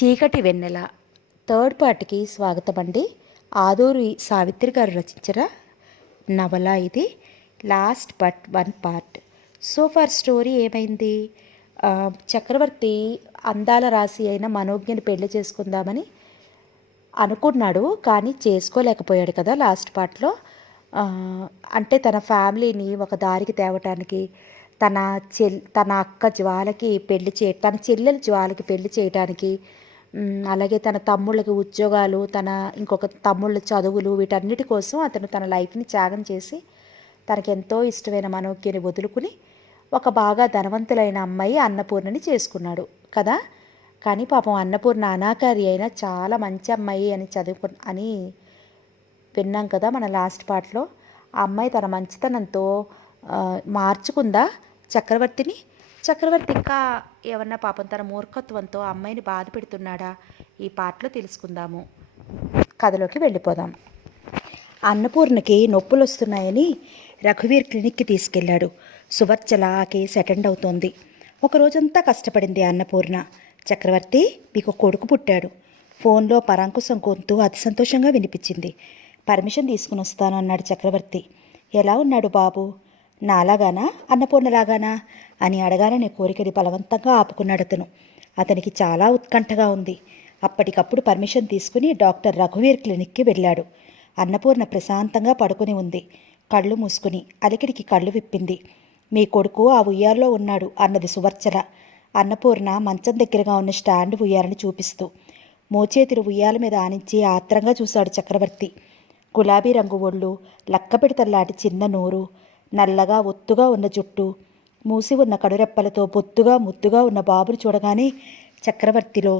చీకటి వెన్నెల థర్డ్ పార్ట్కి స్వాగతం అండి. ఆదూరి సావిత్రి గారు రచించిన నవల ఇది. Last but one part. So for story ఏమైంది? చక్రవర్తి అందాల రాశి అయిన మనోజ్ఞని పెళ్లి చేసుకుందామని అనుకున్నాడు, కానీ చేసుకోలేకపోయాడు కదా లాస్ట్ పార్ట్లో. అంటే తన ఫ్యామిలీని ఒక దారికి తేవటానికి, తన అక్క జ్వాలకి పెళ్లి తన చెల్లెల జ్వాలకి పెళ్లి చేయటానికి, అలాగే తన తమ్ముళ్ళకి ఉద్యోగాలు, తన ఇంకొక తమ్ముళ్ళ చదువులు, వీటన్నిటి కోసం అతను తన లైఫ్ని త్యాగం చేసి తనకెంతో ఇష్టమైన మనోజ్ఞని వదులుకుని ఒక బాగా ధనవంతులైన అమ్మాయి అన్నపూర్ణని చేసుకున్నాడు కదా. కానీ పాపం అన్నపూర్ణ అనాకారి అయినా చాలా మంచి అమ్మాయి అని విన్నాం కదా మన లాస్ట్ పార్ట్లో. ఆ అమ్మాయి తన మంచితనంతో మార్చుకుందా చక్రవర్తిని. చక్రవర్తి ఇంకా ఏమన్నా పాపం తన మూర్ఖత్వంతో అమ్మాయిని బాధ పెడుతున్నాడా? ఈ పార్ట్లో తెలుసుకుందాము. కథలోకి వెళ్ళిపోదాం. అన్నపూర్ణకి నొప్పులు వస్తున్నాయని రఘువీర్ క్లినిక్కి తీసుకెళ్లాడు. సువర్చల ఆ కేసు అటెండ్ అవుతోంది. ఒకరోజంతా కష్టపడింది అన్నపూర్ణ. చక్రవర్తి, మీకు కొడుకు పుట్టాడు. ఫోన్లో పరాంకుశం గొంతు అతి సంతోషంగా వినిపించింది. పర్మిషన్ తీసుకుని వస్తాను అన్నాడు చక్రవర్తి. ఎలా ఉన్నాడు బాబు? నాలాగానా అన్నపూర్ణలాగానా అని అడగాలనే కోరికని బలవంతంగా ఆపుకున్నాడు అతను. అతనికి చాలా ఉత్కంఠగా ఉంది. అప్పటికప్పుడు పర్మిషన్ తీసుకుని డాక్టర్ రఘువీర్ క్లినిక్కి వెళ్ళాడు. అన్నపూర్ణ ప్రశాంతంగా పడుకుని ఉంది. కళ్ళు మూసుకుని అలికిడికి కళ్ళు విప్పింది. మీ కొడుకు ఆ ఉయ్యాల్లో ఉన్నాడు అన్నది సువర్చల. అన్నపూర్ణ మంచం దగ్గరగా ఉన్న స్టాండ్ ఉయ్యాలని చూపిస్తూ. మోచేతులు ఉయ్యాల మీద ఆనించి ఆత్రంగా చూశాడు చక్రవర్తి. గులాబీ రంగు ఒళ్ళు, లక్కపెడతల్లాంటి చిన్న నోరు, నల్లగా ఒత్తుగా ఉన్న జుట్టు, మూసి ఉన్న కడురెప్పలతో బొత్తుగా ముద్దుగా ఉన్న బాబును చూడగానే చక్రవర్తిలో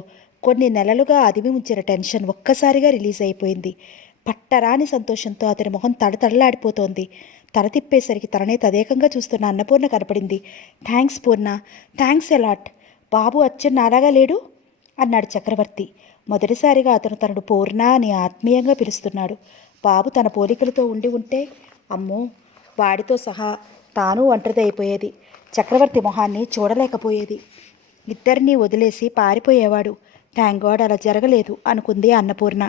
కొన్ని నెలలుగా అదిమి ఉంచిన టెన్షన్ ఒక్కసారిగా రిలీజ్ అయిపోయింది. పట్టరాని సంతోషంతో అతని మొహం తడతడలాడిపోతోంది. తల తిప్పేసరికి తననే తదేకంగా చూస్తున్న అన్నపూర్ణ కనపడింది. థ్యాంక్స్ పూర్ణ, థ్యాంక్స్ ఎలాట్. బాబు అచ్చన్ నాలాగా లేడు అన్నాడు చక్రవర్తి. మొదటిసారిగా అతను తనను పూర్ణ అని ఆత్మీయంగా పిలుస్తున్నాడు. బాబు తన పోలికలతో ఉంటే అమ్మో, వాడితో సహా తాను ఒంటరిది అయిపోయేది. చక్రవర్తి మొహాన్ని చూడలేకపోయేది. ఇద్దరినీ వదిలేసి పారిపోయేవాడు. థ్యాంక్ గాడ్ అలా జరగలేదు అనుకుంది అన్నపూర్ణ.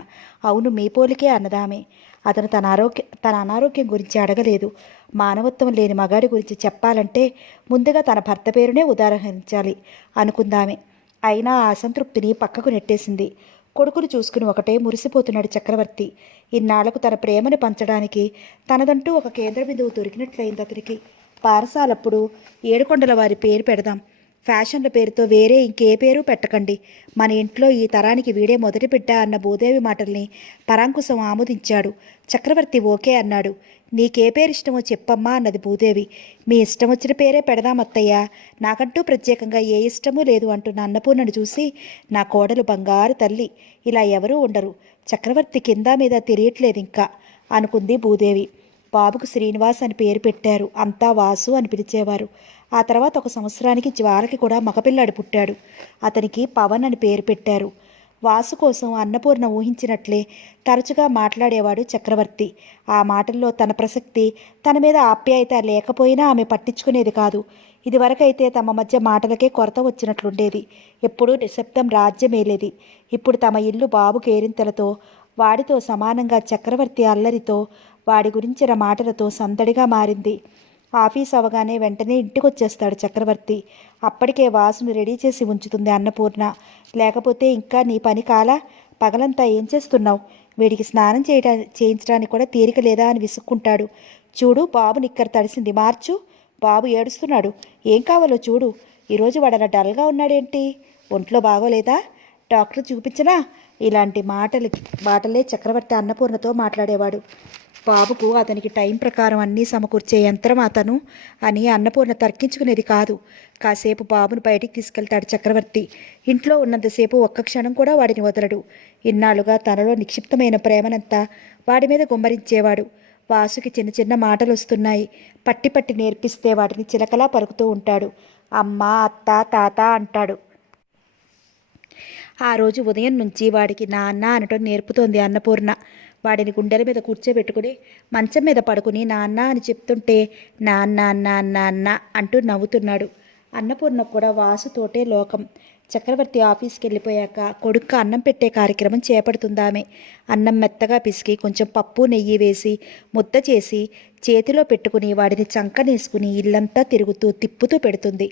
అవును, మీ పోలికే అన్నదామే. అతను తన అనారోగ్యం గురించి అడగలేదు. మానవత్వం లేని మగాడి గురించి చెప్పాలంటే ముందుగా తన భర్త పేరునే ఉదాహరించాలి అనుకుందామే. అయినా ఆ అసంతృప్తిని పక్కకు నెట్టేసింది. కొడుకును చూసుకుని ఒకటే మురిసిపోతున్నాడు చక్రవర్తి. ఇన్నాళ్లకు తన ప్రేమను పంచడానికి తనదంటూ ఒక కేంద్ర బిందువు దొరికినట్లయింది అతనికి. పారసాలప్పుడు ఏడుకొండల వారి పేరు పెడదాం. ఫ్యాషన్ల పేరుతో వేరే ఇంకే పేరు పెట్టకండి. మన ఇంట్లో ఈ తరానికి వీడే మొదటి బిడ్డ అన్న భూదేవి మాటల్ని పరాంకుశం ఆమోదించాడు. చక్రవర్తి ఓకే అన్నాడు. నీకే పేరు ఇష్టమో చెప్పమ్మా అన్నది భూదేవి. మీ ఇష్టం వచ్చిన పేరే పెడదాం అత్తయ్య, నాకంటూ ప్రత్యేకంగా ఏ ఇష్టమూ లేదు అంటున్న అన్నపూర్ణను చూసి, నా కోడలు బంగారు తల్లి, ఇలా ఎవరూ ఉండరు. చక్రవర్తి కింద మీద తెలియట్లేదు ఇంకా అనుకుంది భూదేవి. బాబుకు శ్రీనివాస్ అని పేరు పెట్టారు. అంతా వాసు అని పిలిచేవారు. ఆ తర్వాత ఒక సంవత్సరానికి జ్వాలకి కూడా మగపిల్లాడు పుట్టాడు. అతనికి పవన్ అని పేరు పెట్టారు. వాసు కోసం అన్నపూర్ణ ఊహించినట్లే తరచుగా మాట్లాడేవాడు చక్రవర్తి. ఆ మాటల్లో తన ప్రసక్తి, తన మీద ఆప్యాయత లేకపోయినా ఆమె పట్టించుకునేది కాదు. ఇదివరకైతే తమ మధ్య మాటలకే కొరత వచ్చినట్లుండేది. ఎప్పుడూ నిశ్శబ్దం రాజ్యమేలేది. ఇప్పుడు తమ ఇల్లు బాబు కేరింతలతో, వాడితో సమానంగా చక్రవర్తి అల్లరితో, వాడి గురించిన మాటలతో సందడిగా మారింది. ఆఫీస్ అవగానే వెంటనే ఇంటికొచ్చేస్తాడు చక్రవర్తి. అప్పటికే వాసును రెడీ చేసి ఉంచుతుంది అన్నపూర్ణ. లేకపోతే ఇంకా నీ పని కాలా? పగలంతా ఏం చేస్తున్నావు? వీడికి స్నానం చేయించడానికి కూడా తీరిక లేదా అని విసుక్కుంటాడు. చూడు, బాబు నిక్కర తడిసింది, మార్చు. బాబు ఏడుస్తున్నాడు, ఏం కావాలో చూడు. ఈరోజు వాడు అలా డల్గా ఉన్నాడేంటి? ఒంట్లో బాగోలేదా? డాక్టర్ చూపించనా? ఇలాంటి మాటలే చక్రవర్తి అన్నపూర్ణతో మాట్లాడేవాడు. బాబుకు అతనికి టైం ప్రకారం అన్నీ సమకూర్చే యంత్రం అతను అని అన్నపూర్ణ తర్కించుకునేది కాదు. కాసేపు బాబును బయటికి తీసుకెళ్తాడు చక్రవర్తి. ఇంట్లో ఉన్నంతసేపు ఒక్క క్షణం కూడా వాడిని వదలడు. ఇన్నాళ్ళుగా తనలో నిక్షిప్తమైన ప్రేమనంతా వాడి మీద గుమ్మరించేవాడు. వాసుకి చిన్న చిన్న మాటలు వస్తున్నాయి. పట్టి పట్టి నేర్పిస్తే వాటిని చిలకలా పలుకుతూ ఉంటాడు. అమ్మ, అత్త, తాత అంటాడు. ఆ రోజు ఉదయం నుంచి వాడికి నాన్న అనటం నేర్పుతోంది అన్నపూర్ణ. వాడిని గుండెల మీద కూర్చోబెట్టుకుని మంచం మీద పడుకుని నాన్న అని చెప్తుంటే నాన్న నాన్న అన్న అంటూ నవ్వుతున్నాడు. అన్నపూర్ణ కూడా వాసుతోటే లోకం. చక్రవర్తి ఆఫీస్కి వెళ్ళిపోయాక కొడుక్కి అన్నం పెట్టే కార్యక్రమం చేపడుతుందామె. అన్నం మెత్తగా పిసికి కొంచెం పప్పు నెయ్యి వేసి ముద్ద చేసి చేతిలో పెట్టుకుని వాడిని చంకనేసుకుని ఇల్లంతా తిప్పుతూ పెడుతుంది.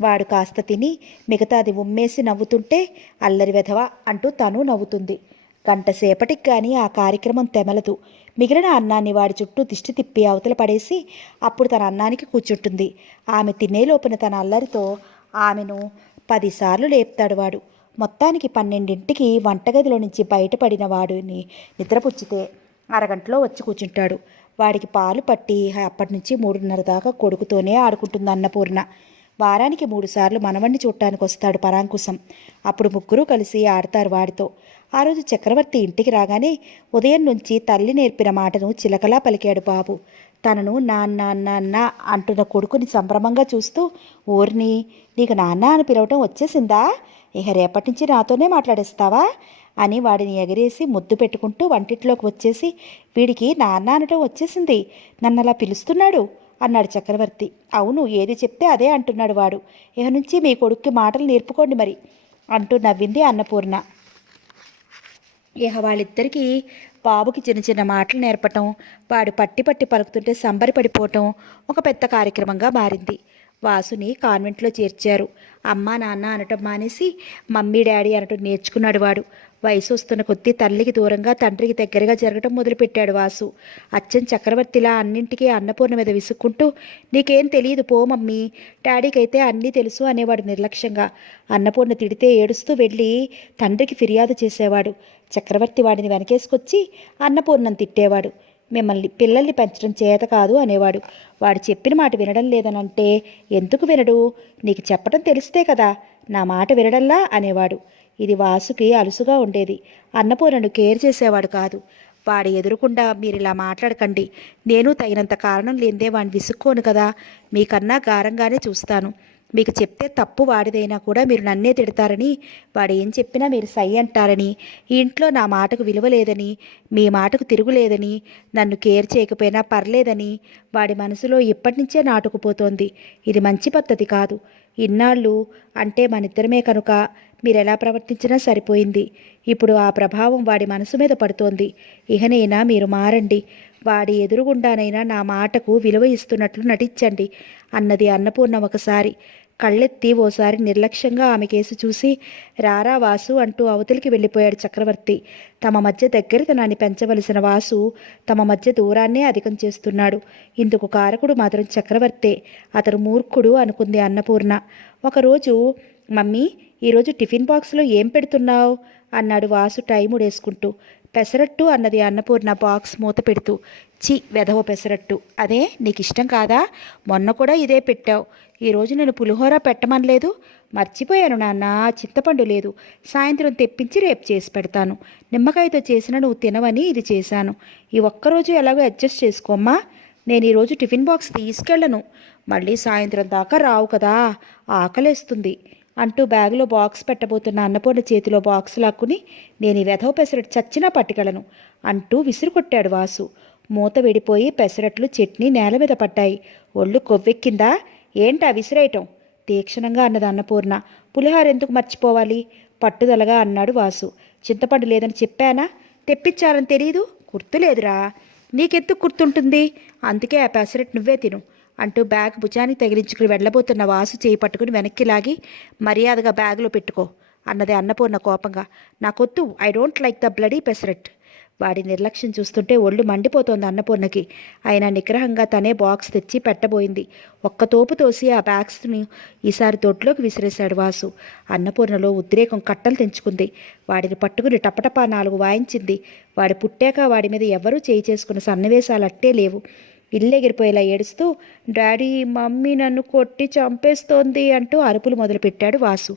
వాడు కాస్త తిని మిగతాది ఉమ్మేసి నవ్వుతుంటే అల్లరి వెధవ అంటూ తను నవ్వుతుంది. గంట సేపటికి కానీ ఆ కార్యక్రమం తెమలదు. మిగిలిన అన్నాన్ని వాడి చుట్టూ దిష్టి తిప్పి అవతల పడేసి అప్పుడు తన అన్నానికి కూర్చుంటుంది. ఆమె తినేలోపున తన అల్లరితో ఆమెను 10 సార్లు లేపుతాడు వాడు. మొత్తానికి 12ంటికి వంటగదిలో నుంచి బయటపడిన వాడిని నిద్రపుచ్చితే అరగంటలో వచ్చి కూర్చుంటాడు. వాడికి పాలు పట్టి అప్పటి నుంచి 3:30 దాకా కొడుకుతోనే ఆడుకుంటుంది అన్నపూర్ణ. వారానికి 3 సార్లు మనవణ్ణి చూడటానికి వస్తాడు పరాంకుశం. అప్పుడు ముగ్గురు కలిసి ఆడతారు వాడితో. ఆ రోజు చక్రవర్తి ఇంటికి రాగానే ఉదయం నుంచి తల్లి నేర్పిన మాటను చిలకలా పలికాడు బాబు. తనను నాన్న నాన్న అంటున్న కొడుకుని సంభ్రమంగా చూస్తూ, ఓర్ని నీకు నాన్న అని పిలవటం వచ్చేసిందా? ఇక రేపటి నుంచి నాతోనే మాట్లాడేస్తావా అని వాడిని ఎగరేసి ముద్దు పెట్టుకుంటూ వంటింట్లోకి వచ్చేసి, వీడికి నాన్న అనటం వచ్చేసింది, నన్ను అలా పిలుస్తున్నాడు అన్నాడు చక్రవర్తి. అవును, ఏది చెప్తే అదే అంటున్నాడు వాడు. ఇక నుంచి మీ కొడుక్కి మాటలు నేర్పుకోండి మరి అంటూ నవ్వింది అన్నపూర్ణ. ఇక వాళ్ళిద్దరికీ బాబుకి చిన్న చిన్న మాటలు నేర్పటం, వాడు పట్టి పట్టి పలుకుతుంటే సంబరపడిపోవటం ఒక పెద్ద కార్యక్రమంగా మారింది. వాసుని కాన్వెంట్లో చేర్చారు. అమ్మా నాన్న అనటం మానేసి మమ్మీ డాడీ అనటం నేర్చుకున్నాడు వాడు. వయసు వస్తున్న కొద్దీ తల్లికి దూరంగా తండ్రికి దగ్గరగా జరగటం మొదలుపెట్టాడు వాసు. అచ్చం చక్రవర్తిలా అన్నింటికీ అన్నపూర్ణ మీద విసుక్కుంటూ, నీకేం తెలియదు పో మమ్మీ, డాడీకైతే అన్నీ తెలుసు అనేవాడు నిర్లక్ష్యంగా. అన్నపూర్ణ తిడితే ఏడుస్తూ వెళ్ళి తండ్రికి ఫిర్యాదు చేసేవాడు. చక్రవర్తి వాడిని వెనకేసుకొచ్చి అన్నపూర్ణను తిట్టేవాడు. మిమ్మల్ని పిల్లల్ని పెంచడం చేత కాదు అనేవాడు. వాడు చెప్పిన మాట వినడం లేదనంటే, ఎందుకు వినడు, నీకు చెప్పడం తెలిస్తే కదా, నా మాట వినడంలా అనేవాడు. ఇది వాసుకి అలుసుగా ఉండేది. అన్నపూర్ణను కేర్ చేసేవాడు కాదు. వాడి ఎదురుకుండా మీరు ఇలా మాట్లాడకండి, నేను తగినంత కారణం లేనిదే వాడిని విసుక్కోను కదా, మీకన్నా గారంగానే చూస్తాను. మీకు చెప్తే తప్పు వాడిదైనా కూడా మీరు నన్నే తిడతారని, వాడు ఏం చెప్పినా మీరు సై అంటారని, ఈ ఇంట్లో నా మాటకు విలువ లేదని, మీ మాటకు తిరుగులేదని, నన్ను కేర్ చేయకపోయినా పర్లేదని వాడి మనసులో ఇప్పటి నుంచే నాటుకుపోతోంది. ఇది మంచి పద్ధతి కాదు. ఇన్నాళ్ళు అంటే మనిద్దరమే కనుక మీరు ఎలా ప్రవర్తించినా సరిపోయింది. ఇప్పుడు ఆ ప్రభావం వాడి మనసు మీద పడుతోంది. ఇహనైనా మీరు మారండి. వాడి ఎదురుగుండానైనా నా మాటకు విలువ ఇస్తున్నట్లు నటించండి అన్నది అన్నపూర్ణ ఒకసారి. కళ్ళెత్తి ఓసారి నిర్లక్ష్యంగా ఆమె కేసు చూసి, రారా వాసు అంటూ అవతలికి వెళ్ళిపోయాడు చక్రవర్తి. తమ మధ్య దగ్గరతనాన్ని పెంచవలసిన వాసు తమ మధ్య దూరాన్నే అధికం చేస్తున్నాడు. ఇందుకు కారకుడు మాత్రం చక్రవర్తే. అతడు మూర్ఖుడు అనుకుంది అన్నపూర్ణ. ఒకరోజు, మమ్మీ ఈరోజు టిఫిన్ బాక్స్లో ఏం పెడుతున్నావు అన్నాడు వాసు టైం ఉడేసుకుంటూ. పెసరట్టు అన్నది అన్నపూర్ణ బాక్స్ మూత పెడుతూ. చి వెధవ పెసరట్టు, అదే నీకు ఇష్టం కాదా? మొన్న కూడా ఇదే పెట్టావు. ఈరోజు నేను పులిహోర పెట్టమనలేదు. మర్చిపోయాను నాన్న, చింతపండు లేదు, సాయంత్రం తెప్పించి రేపు చేసి పెడతాను. నిమ్మకాయతో చేసిన నువ్వు తినవని ఇది చేశాను. ఈ ఒక్కరోజు ఎలాగో అడ్జస్ట్ చేసుకోమ్మా. నేను ఈరోజు టిఫిన్ బాక్స్ తీసుకెళ్ళను, మళ్ళీ సాయంత్రం దాకా రావు కదా, ఆకలేస్తుంది అంటూ బ్యాగులో బాక్స్ పెట్టబోతున్న అన్నపూర్ణ చేతిలో బాక్స్ లాక్కుని, నేను ఈ వెధవ పెసరట్టు చచ్చినా పట్టుకెళ్ళను అంటూ విసురుకొట్టాడు వాసు. మూత విడిపోయి పెసరట్లు చట్నీ నేల మీద పడ్డాయి. ఒళ్ళు కొవ్వెక్కిందా ఏంటా విసిరేయటం తీక్షణంగా అన్నది అన్నపూర్ణ. పులిహార ఎందుకు మర్చిపోవాలి పట్టుదలగా అన్నాడు వాసు. చింతపండు లేదని చెప్పానా? తెప్పించాలని తెలీదు? గుర్తులేదురా. నీకెందుకు గుర్తుంటుంది? అందుకే ఆ పెసరట్టు నువ్వే తిను అంటూ బ్యాగ్ భుజానికి తగిలించుకుని వెళ్ళబోతున్న వాసు చేయి పట్టుకుని వెనక్కి లాగి, మర్యాదగా బ్యాగులో పెట్టుకో అన్నది అన్నపూర్ణ కోపంగా. నాకొద్దు, I don't like the bloody pesarattu. వాడి నిర్లక్ష్యం చూస్తుంటే ఒళ్ళు మండిపోతోంది అన్నపూర్ణకి. అయినా నిగ్రహంగా తనే బాక్స్ తెచ్చి పెట్టబోయింది. ఒక్క తోపు తోసి ఆ బ్యాగ్స్ని ఈసారి దొడ్లోకి విసిరేశాడు వాసు. అన్నపూర్ణలో ఉద్రేకం కట్టలు తెంచుకుంది. వాడిని పట్టుకుని టపటపా 4 వాయించింది. వాడి పుట్టాక వాడి మీద ఎవరూ చేయి చేసుకున్న సన్నివేశాలు అట్టే లేవు. ఇల్లెగిరిపోయేలా ఏడుస్తూ, డాడీ మమ్మీ నన్ను కొట్టి చంపేస్తోంది అంటూ అరుపులు మొదలుపెట్టాడు వాసు.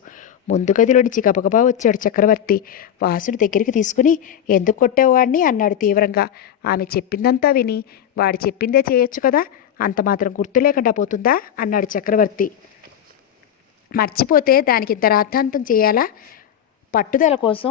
ముందు గదిలోంచి గబగబా వచ్చాడు చక్రవర్తి. వాసుని దగ్గరికి తీసుకుని, ఎందుకు కొట్టావు వాడిని అన్నాడు తీవ్రంగా. ఆమె చెప్పిందంతా విని, వాడు చెప్పిందే చేయొచ్చు కదా, అంత మాత్రం గుర్తు లేకుండా పోతుందా అన్నాడు చక్రవర్తి. మర్చిపోతే దానికి ఇంత రాద్ధాంతం చేయాలా? పట్టుదల కోసం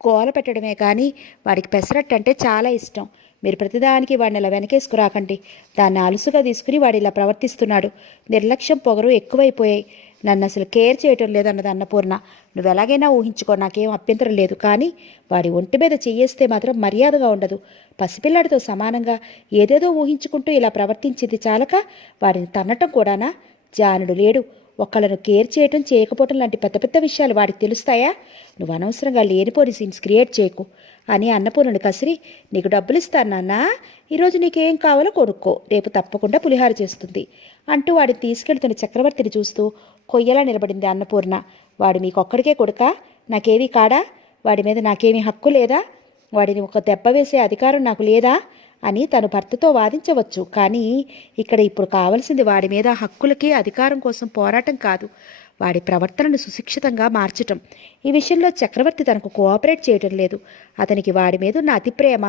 గోల పెట్టడమే కానీ వాడికి పెసరట్టు అంటే చాలా ఇష్టం. మీరు ప్రతిదానికి వాడిని ఇలా వెనకేసుకురాకండి. దాన్ని అలుసుగా తీసుకుని వాడు ఇలా ప్రవర్తిస్తున్నాడు. నిర్లక్ష్యం పొగరు ఎక్కువైపోయాయి. నన్ను అసలు కేర్ చేయటం లేదన్నది అన్నపూర్ణ. నువ్వు ఎలాగైనా ఊహించుకో, నాకేం అభ్యంతరం లేదు. కానీ వాడి ఒంటి మీద చెయ్యేస్తే మాత్రం మర్యాదగా ఉండదు. పసిపిల్లాడితో సమానంగా ఏదేదో ఊహించుకుంటూ ఇలా ప్రవర్తించింది చాలక వాడిని తన్నటం కూడానా? జానుడు లేడు. ఒకళ్ళను కేర్ చేయటం చేయకపోవటం లాంటి పెద్ద పెద్ద విషయాలు వాడికి తెలుస్తాయా? నువ్వు అనవసరంగా లేనిపోని సీన్స్ క్రియేట్ చేయకు అని అన్నపూర్ణని కసిరి, నీకు డబ్బులు ఇస్తాను నాన్న, ఈరోజు నీకేం కావాలో కొనుక్కో, రేపు తప్పకుండా పులిహార చేస్తుంది అంటూ వాడిని తీసుకెళ్తున్న చక్రవర్తిని చూస్తూ కొయ్యలా నిలబడింది అన్నపూర్ణ. వాడు మీకొక్కడికే కొడుకా? నాకేమీ కాడా? వాడి మీద నాకేమీ హక్కు లేదా? వాడిని ఒక దెబ్బ వేసే అధికారం నాకు లేదా అని తను భర్తతో వాదించవచ్చు. కానీ ఇక్కడ ఇప్పుడు కావలసింది వాడి మీద హక్కులకి అధికారం కోసం పోరాటం కాదు, వాడి ప్రవర్తనను సుశిక్షితంగా మార్చటం. ఈ విషయంలో చక్రవర్తి తనకు కోఆపరేట్ చేయటం లేదు. అతనికి వాడి మీద ఉన్న అతి ప్రేమ,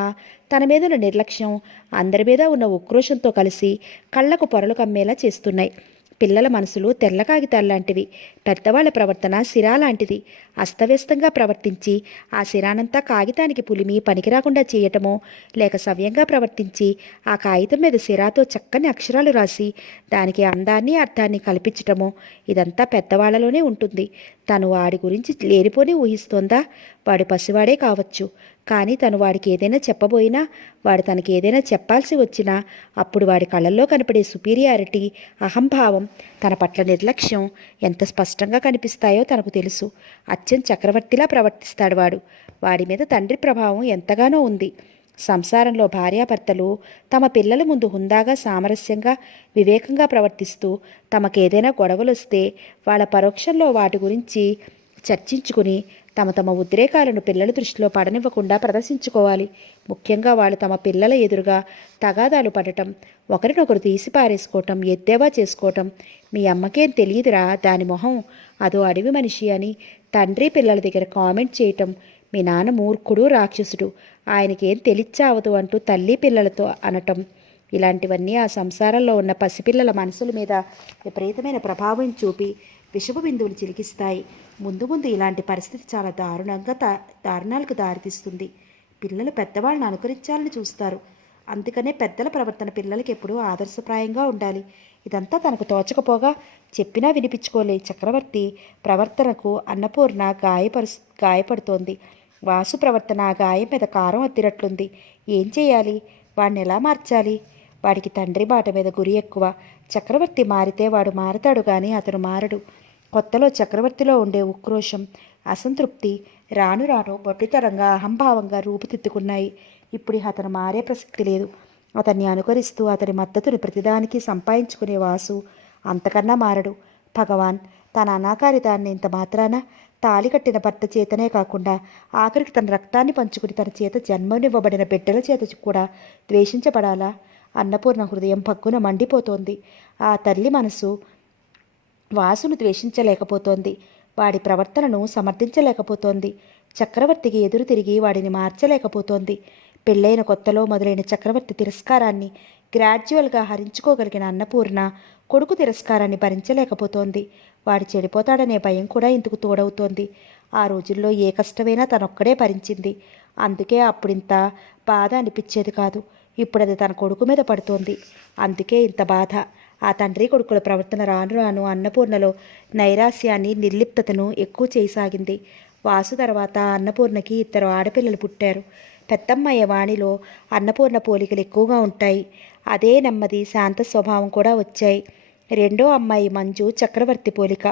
తన మీద ఉన్న నిర్లక్ష్యం, అందరి మీద ఉన్న ఉక్రోషంతో కలిసి కళ్లకు పొరలు కమ్మేలా చేస్తున్నాయి. పిల్లల మనసులు తెల్ల కాగితాల్లాంటివి. పెద్దవాళ్ల ప్రవర్తన సిరా లాంటిది. అస్తవ్యస్తంగా ప్రవర్తించి ఆ సిరానంతా కాగితానికి పులిమి పనికిరాకుండా చేయటమో, లేక సవ్యంగా ప్రవర్తించి ఆ కాగితం మీద సిరాతో చక్కని అక్షరాలు రాసి దానికి అందాన్ని అర్థాన్ని కల్పించటమో, ఇదంతా పెద్దవాళ్లలోనే ఉంటుంది. తను వాడి గురించి లేనిపోని ఊహిస్తోందా? వాడు పసివాడే కావచ్చు, కానీ తను వాడికి ఏదైనా చెప్పబోయినా, వాడు తనకి ఏదైనా చెప్పాల్సి వచ్చినా అప్పుడు వాడి కళ్ళల్లో కనపడే సుపీరియారిటీ, అహంభావం, తన పట్ల నిర్లక్ష్యం ఎంత స్పష్టంగా కనిపిస్తాయో తనకు తెలుసు. అచ్చం చక్రవర్తిలా ప్రవర్తిస్తాడు వాడు. వాడి మీద తండ్రి ప్రభావం ఎంతగానో ఉంది. సంసారంలో భార్యాభర్తలు తమ పిల్లల ముందు హుందాగా, సామరస్యంగా, వివేకంగా ప్రవర్తిస్తూ తమకేదైనా గొడవలొస్తే వాళ్ళ పరోక్షంలో వాటి గురించి చర్చించుకుని తమ తమ ఉద్రేకాలను పిల్లల దృష్టిలో పడనివ్వకుండా ప్రదర్శించుకోవాలి. ముఖ్యంగా వాళ్ళు తమ పిల్లల ఎదురుగా తగాదాలు పడటం, ఒకరినొకరు తీసి పారేసుకోవటం, ఎద్దేవా చేసుకోవటం. మీ అమ్మకేం తెలియదురా, దాని మొహం అదో అడవి మనిషి అని తండ్రి పిల్లల దగ్గర కామెంట్ చేయటం, మీ నాన్న మూర్ఖుడు, రాక్షసుడు, ఆయనకేం తెలిచ్చావదు అంటూ తల్లి పిల్లలతో అనటం, ఇలాంటివన్నీ ఆ సంసారంలో ఉన్న పసిపిల్లల మనసుల మీద విపరీతమైన ప్రభావం చూపి విషపు బిందువులు చిలికిస్తాయి. ముందు ముందు ఇలాంటి పరిస్థితి చాలా దారుణాలకు దారితీస్తుంది. పిల్లలు పెద్దవాళ్ళని అనుకరించాలని చూస్తారు. అందుకనే పెద్దల ప్రవర్తన పిల్లలకి ఎప్పుడూ ఆదర్శప్రాయంగా ఉండాలి. ఇదంతా తనకు తోచకపోగా చెప్పినా వినిపించుకోలే చక్రవర్తి ప్రవర్తనకు అన్నపూర్ణ గాయపడుతోంది. వాసు ప్రవర్తన ఆ గాయం మీద కారం అద్దినట్లుంది. ఏం చేయాలి? వాడిని ఎలా మార్చాలి? వాడికి తండ్రి మాట మీద గురి ఎక్కువ. చక్రవర్తి మారితే వాడు మారతాడు కానీ అతను మారడు. కొత్తలో చక్రవర్తిలో ఉండే ఉక్రోషం, అసంతృప్తి రాను రాను బొట్టితరంగా, అహంభావంగా రూపుదిద్దుకున్నాయి. ఇప్పుడు అతను మారే ప్రసక్తి లేదు. అతన్ని అనుకరిస్తూ అతని మద్దతుని ప్రతిదానికి సంపాదించుకునే వాసు అంతకన్నా మారడు. భగవాన్ తన అనాకారితాన్ని ఇంత మాత్రాన తాళి కట్టిన భర్త చేతనే కాకుండా ఆఖరికి తన రక్తాన్ని పంచుకుని తన చేత జన్మనివ్వబడిన బిడ్డల చేత కూడా ద్వేషించబడాలా? అన్నపూర్ణ హృదయం పక్కున మండిపోతోంది. ఆ తల్లి మనసు వాసును ద్వేషించలేకపోతోంది. వాడి ప్రవర్తనను సమర్థించలేకపోతోంది. చక్రవర్తికి ఎదురు తిరిగి వాడిని మార్చలేకపోతోంది. పెళ్ళైన కొత్తలో మొదలైన చక్రవర్తి తిరస్కారాన్ని గ్రాడ్యువల్గా హరించుకోగలిగిన అన్నపూర్ణ కొడుకు తిరస్కారాన్ని భరించలేకపోతోంది. వాడు చెడిపోతాడనే భయం కూడా ఇందుకు తోడవుతోంది. ఆ రోజుల్లో ఏ కష్టమైనా తనొక్కడే భరించింది. అందుకే అప్పుడింత బాధ అనిపించేది కాదు. ఇప్పుడు అది తన కొడుకు మీద పడుతోంది. అందుకే ఇంత బాధ. ఆ తండ్రి కొడుకుల ప్రవర్తన రాను రాను అన్నపూర్ణలో నైరాస్యాన్ని, నిర్లిప్తతను ఎక్కువ చేయసాగింది. వాసు తర్వాత అన్నపూర్ణకి 2 ఆడపిల్లలు పుట్టారు. పెద్దమ్మాయి వాణిలో అన్నపూర్ణ పోలికలు ఎక్కువగా ఉంటాయి. అదే నెమ్మది, శాంత స్వభావం కూడా వచ్చాయి. రెండో అమ్మాయి మంజు చక్రవర్తి పోలిక.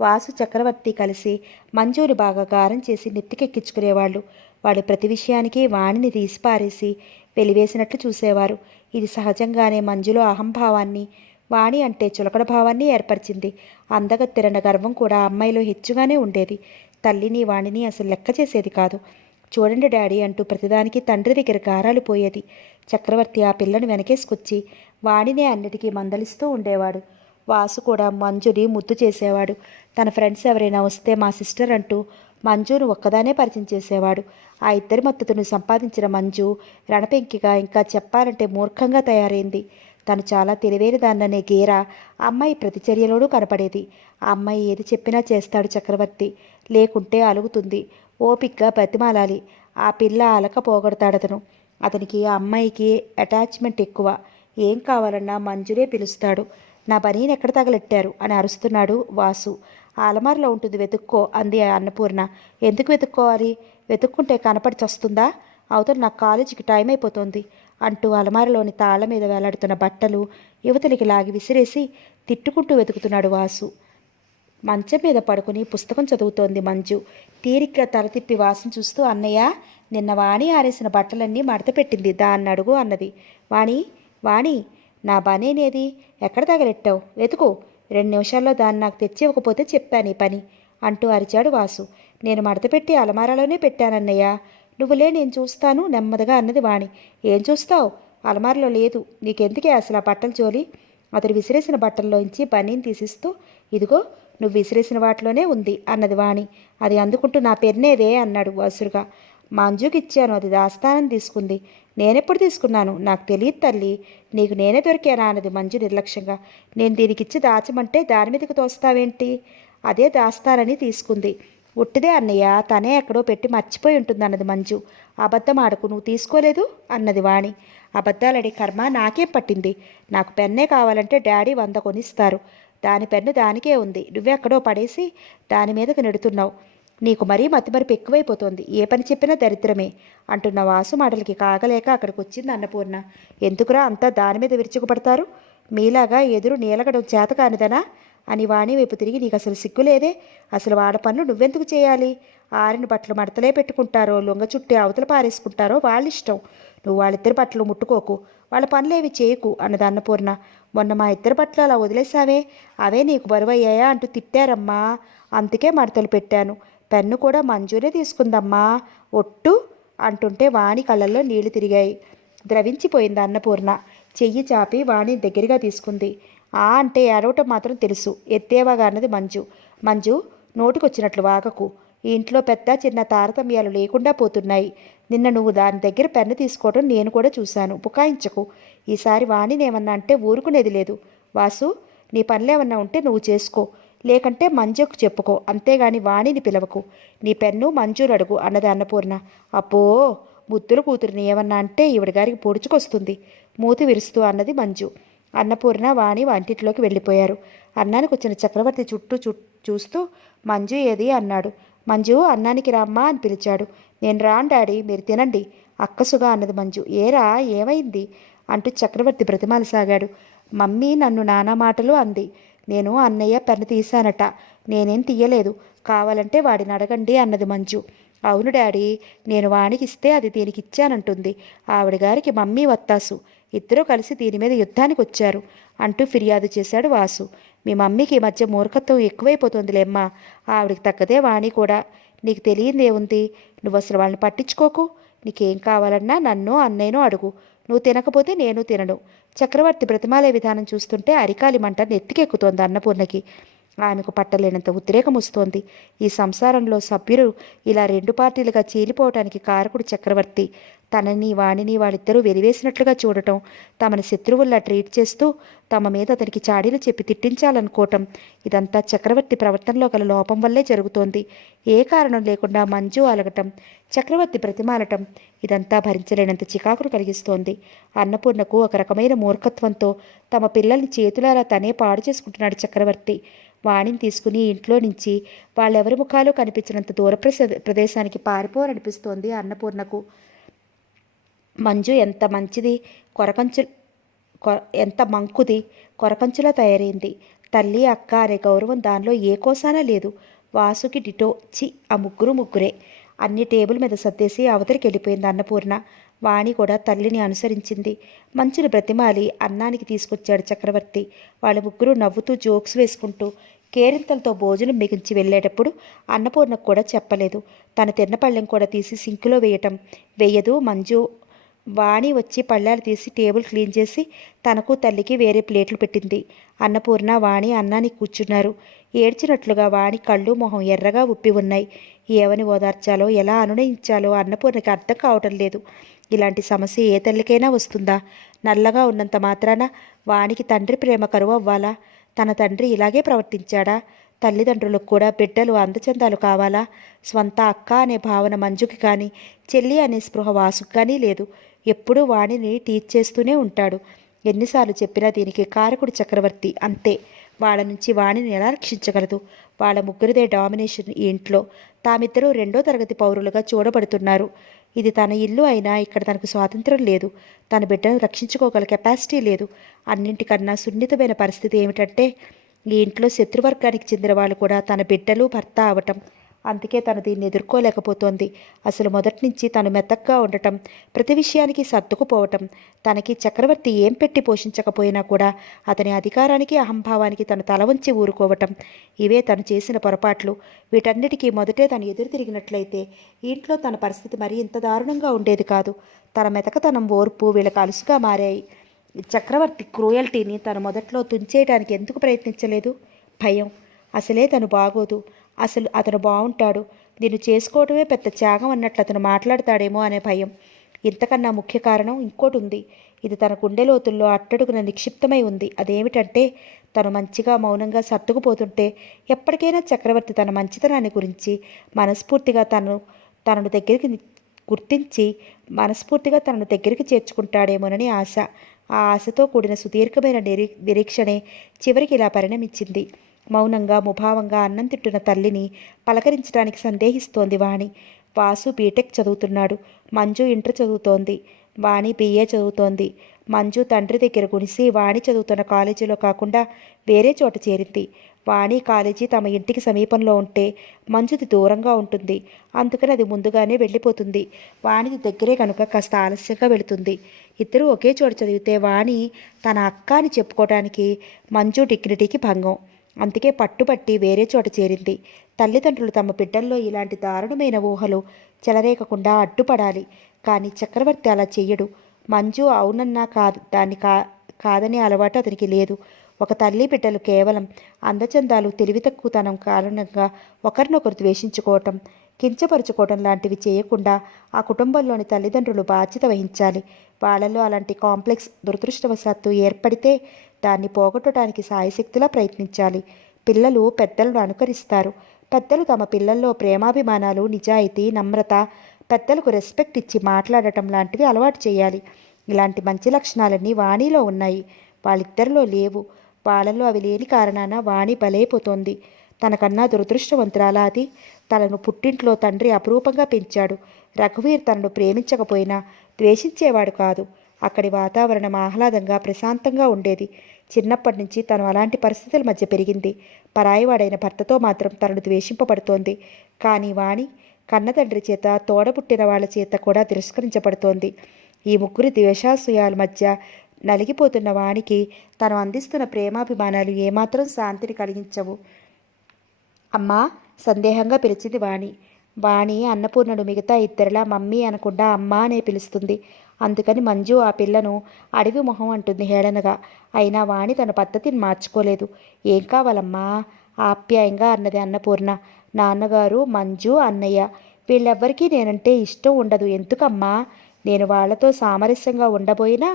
వాసు చక్రవర్తి కలిసి మంజుని బాగా గారం చేసి నెత్తికెక్కించుకునేవాళ్ళు. వాళ్ళు ప్రతి విషయానికి వాణిని తీసిపారేసి వెలివేసినట్లు చూసేవారు. ఇది సహజంగానే మంజులో అహంభావాన్ని, వాణి అంటే చులకడ భావాన్ని ఏర్పరిచింది. అందగత్తెరన్న గర్వం కూడా అమ్మాయిలో హెచ్చుగానే ఉండేది. తల్లిని వాణిని అసలు లెక్క చేసేది కాదు. చూడండి డాడీ అంటూ ప్రతిదానికి తండ్రి దగ్గర గారాలు పోయేది. చక్రవర్తి ఆ పిల్లను వెనకేసుకొచ్చి వాణినే అన్నిటికీ మందలిస్తూ ఉండేవాడు. వాసు కూడా మంజుని ముద్దు చేసేవాడు. తన ఫ్రెండ్స్ ఎవరైనా వస్తే మా సిస్టర్ అంటూ మంజును ఒక్కదానే పరిచయం చేసేవాడు. ఆ ఇద్దరి మద్దతును సంపాదించిన మంజు రణపెంకిగా, ఇంకా చెప్పాలంటే మూర్ఖంగా తయారైంది. తను చాలా తెలివైన దాన్ననే గేర అమ్మాయి ప్రతిచర్యలోనూ కనపడేది. ఆ అమ్మాయి ఏది చెప్పినా చేస్తాడు చక్రవర్తి. లేకుంటే అలుగుతుంది. ఓపిగ్గా బతిమాలాలి. ఆ పిల్ల అలక పోగొడతాడతను. అతనికి ఆ అమ్మాయికి అటాచ్మెంట్ ఎక్కువ. ఏం కావాలన్నా మంజునే పిలుస్తాడు. నా బనీని ఎక్కడ తగలెట్టారు అని అరుస్తున్నాడు వాసు. ఆ అలమారలో ఉంటుంది, వెతుక్కో అంది అన్నపూర్ణ. ఎందుకు వెతుక్కోవాలి? వెతుక్కుంటే కనపడి చస్తుందా? అవతల నాకు కాలేజీకి టైం అయిపోతుంది అంటూ అలమారలోని తాళ్ల మీద వేలాడుతున్న బట్టలు యువతలికి లాగి విసిరేసి తిట్టుకుంటూ వెతుకుతున్నాడు వాసు. మంచం మీద పడుకుని పుస్తకం చదువుతోంది మంజు. తీరిగ్గా తల తిప్పి వాసుని చూస్తూ, అన్నయ్య, నిన్న వాణి ఆరేసిన బట్టలన్నీ మడత పెట్టింది, దాన్ని అడుగు అన్నది. వాణి, వాణి, నా బనేనేది? ఎక్కడ తగలెట్టావు? వెతుకు. 2 నిమిషాల్లో దాన్ని నాకు తెచ్చి ఇవ్వకపోతే చెప్తాను ఈ పని అంటూ అరిచాడు వాసు. నేను మడతపెట్టి అలమారాలోనే పెట్టానన్నయ్య. నువ్వులే, నేను చూస్తాను నెమ్మదిగా అన్నది వాణి. ఏం చూస్తావు? అలమారలో లేదు. నీకెందుకే అసలు ఆ బట్టల జోలి? అతడు విసిరేసిన బట్టల్లోంచి బనీని తీసిస్తూ, ఇదిగో నువ్వు విసిరేసిన వాటిలోనే ఉంది అన్నది వాణి. అది అందుకుంటూ, నా పెన్నేదే అన్నాడు వసురుగా. మంజుకి ఇచ్చాను, అది దాస్తానని తీసుకుంది. నేనెప్పుడు తీసుకున్నాను? నాకు తెలియదు తల్లి. నీకు నేనే దొరికానా అన్నది మంజు నిర్లక్ష్యంగా. నేను దీనికిచ్చి దాచమంటే దాని మీదకి తోస్తావేంటి? అదే దాస్తానని తీసుకుంది. ఉట్టిదే అన్నయ్య, తనే ఎక్కడో పెట్టి మర్చిపోయి ఉంటుంది అన్నది మంజు. అబద్ధం ఆడకు, నువ్వు తీసుకోలేదు అన్నది వాణి. అబద్ధాలడి కర్మ నాకేం పట్టింది? నాకు పెన్నే కావాలంటే డాడీ 100 కొనిస్తారు. దాని పెన్ను దానికే ఉంది, నువ్వెక్కడో పడేసి దాని మీదకి నెడుతున్నావు. నీకు మరీ మతిమరుపు ఎక్కువైపోతోంది. ఏ పని చెప్పినా దరిద్రమే అంటున్న వాసు మాటలకి కాగలేక అక్కడికి వచ్చింది అన్నపూర్ణ. ఎందుకురా అంతా దాని మీద విరుచుకుపడతారు? మీలాగా ఎదురు నీలగడం చేత కానిదనా అని వాణి వైపు తిరిగి, నీకు అసలు సిగ్గులేదే? అసలు వాడ పనులు నువ్వెందుకు చేయాలి? ఆరిన బట్టలు మడతలే పెట్టుకుంటారో లొంగ చుట్టి అవతల పారేసుకుంటారో వాళ్ళిష్టం. నువ్వు వాళ్ళిద్దరి బట్టలు ముట్టుకోకు, వాళ్ళ పనులేవి చేయకు అన్నది అన్నపూర్ణ. మొన్న మా ఇద్దరి బట్టలు అలా వదిలేసావే, అవే నీకు బరువయ్యాయా అంటూ తిట్టారమ్మా. అందుకే మడతలు పెట్టాను. పెన్ను కూడా మంజూనే తీసుకుందమ్మా, ఒట్టు అంటుంటే వాణి కళ్ళల్లో నీళ్లు తిరిగాయి. ద్రవించిపోయింది అన్నపూర్ణ. చెయ్యి చాపి వాణి దగ్గరగా తీసుకుంది. ఆ అంటే ఏడవటం మాత్రం తెలుసు, ఎత్తేవాగా అన్నది మంజు. మంజు, నోటికొచ్చినట్లు వాగకు. ఈ ఇంట్లో పెద్ద చిన్న తారతమ్యాలు లేకుండా పోతున్నాయి. నిన్న నువ్వు దాని దగ్గర పెన్ను తీసుకోవడం నేను కూడా చూశాను. బుకాయించకు. ఈసారి వాణినేమన్నా అంటే ఊరుకునేది లేదు. వాసు, నీ పనులేమన్నా ఉంటే నువ్వు చేసుకో, లేకంటే మంజుకు చెప్పుకో, అంతేగాని వాణిని పిలవకు. నీ పెన్ను మంజులు అడుగు అన్నది అన్నపూర్ణ. అబ్బో, ముద్దుల కూతురిని ఏమన్నా అంటే ఈవిడ గారికి పొడుచుకొస్తుంది మూతి విరుస్తూ అన్నది మంజు. అన్నపూర్ణ వాణి వంటింట్లోకి వెళ్ళిపోయారు. అన్నానికి వచ్చిన చక్రవర్తి చుట్టూ చూస్తూ, మంజు ఏది అన్నాడు. మంజు, అన్నానికి రామ్మా అని పిలిచాడు. నేను రాను డాడీ, మీరు తినండి అక్కసుగా అన్నది మంజు. ఏరా, ఏమైంది అంటూ చక్రవర్తి బ్రతిమాలసాగాడు. మమ్మీ నన్ను నానా మాటలు అంది. నేను అన్నయ్య పెన్ను తీశానట. నేనేం తీయలేదు, కావాలంటే వాడిని అడగండి అన్నది మంజు. అవును డాడీ, నేను వానికి ఇస్తే అది దీనికి ఇచ్చానంటుంది. ఆవిడ గారికి మమ్మీ వత్తాసు, ఇద్దరూ కలిసి దీని మీద యుద్ధానికి వచ్చారు అంటూ ఫిర్యాదు చేశాడు వాసు. మీ మమ్మీకి ఈ మధ్య మూర్ఖత్వం ఎక్కువైపోతుందిలేమ్మా. ఆవిడికి తగ్గదే వాణి కూడా. నీకు తెలియదేముంది? నువ్వు అసలు వాళ్ళని పట్టించుకోకు. నీకేం కావాలన్నా నన్ను అన్నయ్యను అడుగు. నువ్వు తినకపోతే నేను తినను. చక్రవర్తి బ్రతిమాలే విధానం చూస్తుంటే అరికాలి మంట నెత్తికెక్కుతోంది అన్నపూర్ణకి. ఆమెకు పట్టలేనంత ఉద్రేకం వస్తోంది. ఈ సంసారంలో సభ్యులు ఇలా 2 పార్టీలుగా చీలిపోవటానికి కారకుడు చక్రవర్తి. తనని వాణిని వాళ్ళిద్దరూ వెలివేసినట్లుగా చూడటం, తమని శత్రువుల్లా ట్రీట్ చేస్తూ తమ మీద అతనికి చాడీలు చెప్పి తిట్టించాలనుకోవటం, ఇదంతా చక్రవర్తి ప్రవర్తనలో గల లోపం వల్లే జరుగుతోంది. ఏ కారణం లేకుండా మంజు అలగటం, చక్రవర్తి ప్రతిమాలటం, ఇదంతా భరించలేనంత చికాకును కలిగిస్తోంది. అన్నపూర్ణకు ఒక రకమైన మూర్ఖత్వంతో తమ పిల్లల్ని చేతులారా తనే పాడు చేసుకుంటున్నాడు చక్రవర్తి. వాణిని తీసుకుని ఇంట్లో నుంచి వాళ్ళెవరి ముఖాలు కనిపించినంత దూర ప్రదేశానికి పారిపోవాలనిపిస్తోంది అన్నపూర్ణకు. మంజు ఎంత మంచిది, ఎంత మంకుది, కొరకంచులా తయారైంది. తల్లి అక్క అనే గౌరవం దానిలో ఏ కోసానా లేదు. వాసుకి డిటో. ఆ ముగ్గురే. అన్ని టేబుల్ మీద సర్దేసి అవతలికి వెళ్ళిపోయింది అన్నపూర్ణ. వాణి కూడా తల్లిని అనుసరించింది. మంచుని బ్రతిమాలి అన్నానికి తీసుకొచ్చాడు చక్రవర్తి. వాళ్ళ ముగ్గురు నవ్వుతూ జోక్స్ వేసుకుంటూ కేరింతలతో భోజనం మిగించి వెళ్ళేటప్పుడు అన్నపూర్ణకు కూడా చెప్పలేదు. తన తిన్న పళ్ళెం కూడా తీసి సింకులో వేయదు మంజు. వాణి వచ్చి పళ్ళాలు తీసి టేబుల్ క్లీన్ చేసి తనకు తల్లికి వేరే ప్లేట్లు పెట్టింది. అన్నపూర్ణ వాణి అన్నానికి కూర్చున్నారు. ఏడ్చినట్లుగా వాణి కళ్ళు మొహం ఎర్రగా ఉప్పి ఉన్నాయి. ఏమని ఓదార్చాలో, ఎలా అనునయించాలో అన్నపూర్ణకి అర్థం కావటం లేదు. ఇలాంటి సమస్య ఏ తల్లికైనా వస్తుందా? నల్లగా ఉన్నంత మాత్రాన వానికి తండ్రి ప్రేమ కరువు అవ్వాలా? తన తండ్రి ఇలాగే ప్రవర్తించాడా? తల్లిదండ్రులకు కూడా బిడ్డలు అందచందాలు కావాలా? స్వంత అక్క అనే భావన మంజుకి కానీ, చెల్లి అనే స్పృహ వాసుకు కానీ లేదు. ఎప్పుడూ వాణిని టీచ్ చేస్తూనే ఉంటాడు. ఎన్నిసార్లు చెప్పినా దీనికి కారకుడు చక్రవర్తి అంతే. వాళ్ళ నుంచి వాణిని ఎలా రక్షించగలదు? వాళ్ళ ముగ్గురిదే డామినేషన్ ఈ ఇంట్లో. తామిద్దరూ రెండో తరగతి పౌరులుగా చూడబడుతున్నారు. ఇది తన ఇల్లు అయినా ఇక్కడ తనకు స్వాతంత్రం లేదు. తన బిడ్డను రక్షించుకోగల కెపాసిటీ లేదు. అన్నింటికన్నా సున్నితమైన పరిస్థితి ఏమిటంటే ఈ ఇంట్లో శత్రువర్గానికి చెందిన వాళ్ళు కూడా తన బిడ్డలు భర్త అవటం. అందుకే తను దీన్ని ఎదుర్కోలేకపోతోంది. అసలు మొదటి నుంచి తను మెత్తగ్గా ఉండటం, ప్రతి విషయానికి సర్దుకుపోవటం, తనకి చక్రవర్తి ఏం పెట్టి పోషించకపోయినా కూడా అతని అధికారానికి అహంభావానికి తను తల వంచి ఊరుకోవటం, ఇవే తను చేసిన పొరపాట్లు. వీటన్నిటికీ మొదటే తను ఎదురు తిరిగినట్లయితే ఇంట్లో తన పరిస్థితి మరీ ఇంత దారుణంగా ఉండేది కాదు. తన మెతకతనం, ఓర్పు వీళ్ళకి అలుసుగా మారాయి. చక్రవర్తి క్రూయల్టీని తను మొదట్లో తుంచేయడానికి ఎందుకు ప్రయత్నించలేదు? భయం. అసలే తను బాగోదు, అసలు అతను బాగుంటాడు, దీన్ని చేసుకోవటమే పెద్ద త్యాగం అన్నట్లు అతను మాట్లాడతాడేమో అనే భయం. ఇంతకన్నా ముఖ్య కారణం ఇంకోటి ఉంది. ఇది తన గుండె లోతుల్లో అట్టడుగున నిక్షిప్తమై ఉంది. అదేమిటంటే తను మంచిగా మౌనంగా సర్దుకుపోతుంటే ఎప్పటికైనా చక్రవర్తి తన మంచితనాన్ని గురించి మనస్ఫూర్తిగా తనను దగ్గరికి గుర్తించి మనస్ఫూర్తిగా తనను దగ్గరికి చేర్చుకుంటాడేమోనని ఆశ. ఆ ఆశతో కూడిన సుదీర్ఘమైన నిరీక్షణే చివరికి ఇలా పరిణమించింది. మౌనంగా ముభావంగా అన్నం తింటున్న తల్లిని పలకరించడానికి సందేహిస్తోంది వాణి. వాసు బీటెక్ చదువుతున్నాడు, మంజు ఇంటర్ చదువుతోంది, వాణి బిఏ చదువుతోంది. మంజు తండ్రి దగ్గర గునిసి వాణి చదువుతున్న కాలేజీలో కాకుండా వేరే చోట చేరింది. వాణి కాలేజీ తమ ఇంటికి సమీపంలో ఉంటే మంజుది దూరంగా ఉంటుంది. అందుకని అది ముందుగానే వెళ్ళిపోతుంది. వాణిది దగ్గరే కనుక కాస్త ఆలస్యంగా వెళుతుంది. ఇద్దరూ ఒకే చోట చదివితే వాణి తన అక్క అని చెప్పుకోవడానికి మంజు డిగ్నిటీకి భంగం. అందుకే పట్టుబట్టి వేరే చోట చేరింది. తల్లిదండ్రులు తమ బిడ్డల్లో ఇలాంటి దారుణమైన ఊహలు చెలరేగకుండా అడ్డుపడాలి. కానీ చక్రవర్తి అలా చెయ్యడు. మంజు అవునన్నా కాదనే అలవాటు అతనికి లేదు. ఒక తల్లి బిడ్డలు కేవలం అందచందాలు, తెలివి తక్కువతనం కారణంగా ఒకరినొకరు ద్వేషించుకోవటం, కించపరుచుకోవటం లాంటివి చేయకుండా ఆ కుటుంబంలోని తల్లిదండ్రులు బాధ్యత వహించాలి. వాళ్ళలో అలాంటి కాంప్లెక్స్ దురదృష్టవశాత్తు ఏర్పడితే దాన్ని పోగొట్టడానికి సాయశక్తిలా ప్రయత్నించాలి. పిల్లలు పెద్దలను అనుకరిస్తారు. పెద్దలు తమ పిల్లల్లో ప్రేమాభిమానాలు, నిజాయితీ, నమ్రత, పెద్దలకు రెస్పెక్ట్ ఇచ్చి మాట్లాడటం లాంటివి అలవాటు చేయాలి. ఇలాంటి మంచి లక్షణాలన్నీ వాణిలో ఉన్నాయి, వాళ్ళిద్దరిలో లేవు. వాళ్ళలో అవి లేని కారణాన వాణి బలైపోతోంది. తనకన్నా దురదృష్టవంతురాలా అది. తనను పుట్టింట్లో తండ్రి అపురూపంగా పెంచాడు. రఘువీర్ తనను ప్రేమించకపోయినా ద్వేషించేవాడు కాదు. అక్కడి వాతావరణం ఆహ్లాదంగా ప్రశాంతంగా ఉండేది. చిన్నప్పటి నుంచి తను అలాంటి పరిస్థితుల మధ్య పెరిగింది. పరాయివాడైన భర్తతో మాత్రం తనను ద్వేషింపబడుతోంది. కానీ వాణి కన్నతండ్రి చేత, తోడబుట్టిన వాళ్ళ చేత కూడా తిరస్కరించబడుతోంది. ఈ ముగ్గురి ద్వేషాసూయాల మధ్య నలిగిపోతున్న వానికి తను అందిస్తున్న ప్రేమాభిమానాలు ఏమాత్రం శాంతిని కలిగించవు. అమ్మా, సందేహంగా పిలిచింది వాణి. వాణి అన్నపూర్ణను మిగతా ఇద్దరిలా మమ్మీ అనకుండా అమ్మా అనే పిలుస్తుంది. అందుకని మంజు ఆ పిల్లను అడవి మొహం అంటుంది హేళనగా. అయినా వాణి తన పద్ధతిని మార్చుకోలేదు. ఏం కావాలమ్మా? ఆప్యాయంగా అన్నది అన్నపూర్ణ. నాన్నగారు, మంజు, అన్నయ్య వీళ్ళెవ్వరికీ నేనంటే ఇష్టం ఉండదు. ఎందుకమ్మా? నేను వాళ్లతో సామరస్యంగా ఉండబోయినా